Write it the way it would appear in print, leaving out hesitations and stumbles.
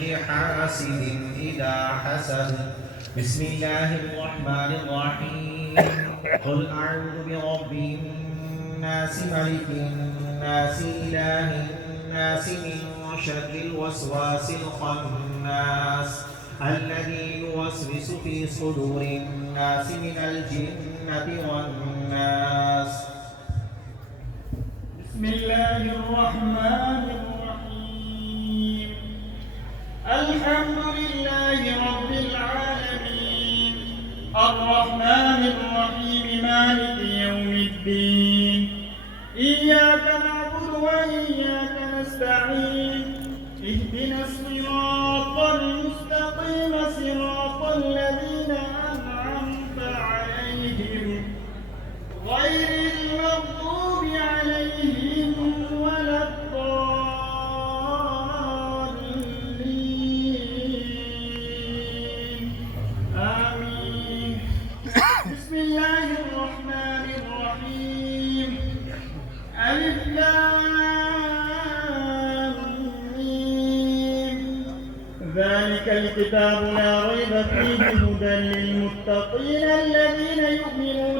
حاسد إذا حسد. بسم الله الرحمن الرحيم. قل أعوذ برب الناس ملك الناس إله الناس من شر الوسواس الخناس الذي يوسوس في صدور الناس من الجنة والناس. بسم الله الرحمن الرحيم. الحمد لله رب العالمين الرحمن الرحيم مالك يوم الدين إياك نعبد وإياك نستعين اهدنا الصراط المستقيم صراط الذين أنعمت عليهم غير المغضوب عليهم ولا الضالين آمين. بسم الله الرحمن الرحيم. ألف لام ميم. ذلك الكتاب لا ريب فيه هدى للمتقين الذين يؤمنون